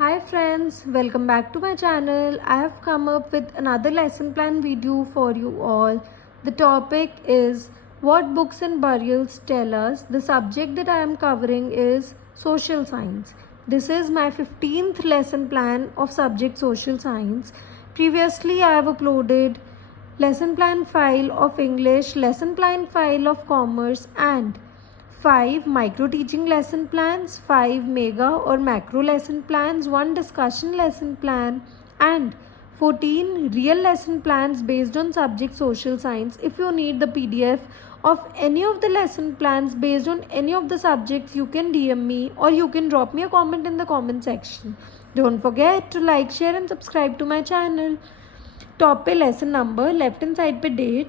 Hi friends, welcome back to my channel. I have come up with another lesson plan video for you all. The topic is what books and burials tell us. The subject that I am covering is social science. This is my 15th lesson plan of subject social science. Previously I have uploaded lesson plan file of English, lesson plan file of commerce and 5 micro teaching lesson plans, 5 mega or macro lesson plans, 1 discussion lesson plan and 14 real lesson plans based on subject social science. If you need the PDF of any of the lesson plans based on any of the subjects, you can DM me or you can drop me a comment in the comment section. Don't forget to like, share and subscribe to my channel. Top पे lesson number, left hand side पे date,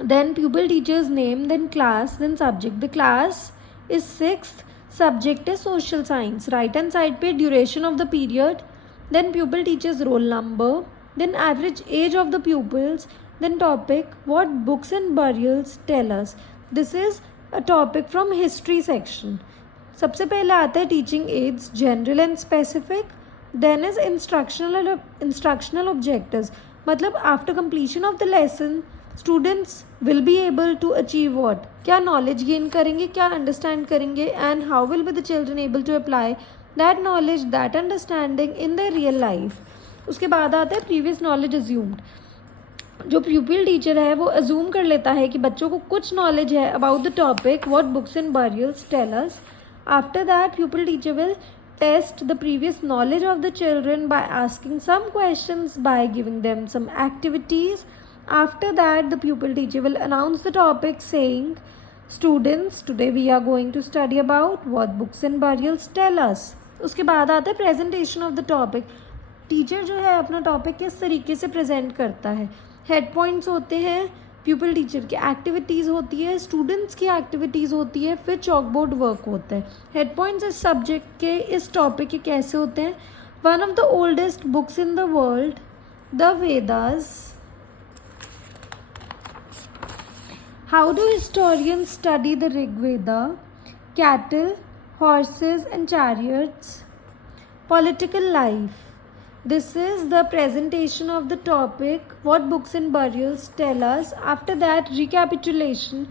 then pupil teacher's name, then class, then subject. The class is 6th, subject is social science. Right hand side पे duration of the period, then pupil teacher's roll number, then average age of the pupils, then topic what books and burials tell us. This is a topic from history section. सबसे पहले आता है teaching aids general and specific, then is instructional objectives. मतलब after completion of the lesson students will be able to achieve what, क्या knowledge gain करेंगे, क्या understand करेंगे and how will be the children able to apply that knowledge that understanding in the real life. उसके बाद आता है previous knowledge assumed. जो प्यूपिल teacher है वो अज्यूम कर लेता है कि बच्चों को कुछ नॉलेज है about the topic what books and burials tell us. After that, pupil teacher will test the previous knowledge of the children by asking some questions, by giving them some activities. After that, the pupil teacher will announce the topic saying, students, today we are going to study about what books and burials tell us. उसके बाद आता है presentation of the topic. Teacher जो है अपना topic किस तरीके से प्रेजेंट करता है. हेड पॉइंट्स होते हैं, प्यूपिल टीचर की एक्टिविटीज़ होती है, स्टूडेंट्स की एक्टिविटीज़ होती है, फिर चॉकबोर्ड वर्क होता है. हेड पॉइंट्स इस सब्जेक्ट के, इस टॉपिक के कैसे होते हैं. One of the oldest books in the world, the Vedas. How do historians study the Rigveda. Cattle, horses and chariots. Political life. This is the presentation of the topic what books and burials tell us. After that, recapitulation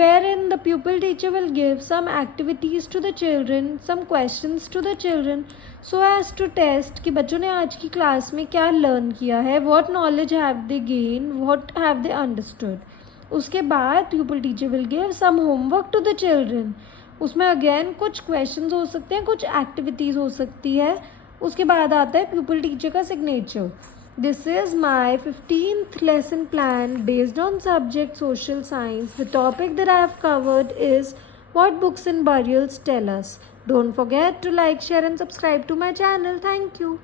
wherein the pupil teacher will give some activities to the children, some questions to the children so as to test कि बच्चों ने आज की class में क्या learn किया है, what knowledge have they gained, what have they understood. उसके बाद pupil teacher will give some homework to the children. उसमें अगेन कुछ क्वेश्चंस हो सकते हैं, कुछ एक्टिविटीज़ हो सकती है. उसके बाद आता है प्यूपिल टीचर का signature. This is my 15th lesson plan based on subject social science. The topic that I have covered is what books and burials tell us. Don't forget to like, share and subscribe to my channel. Thank you.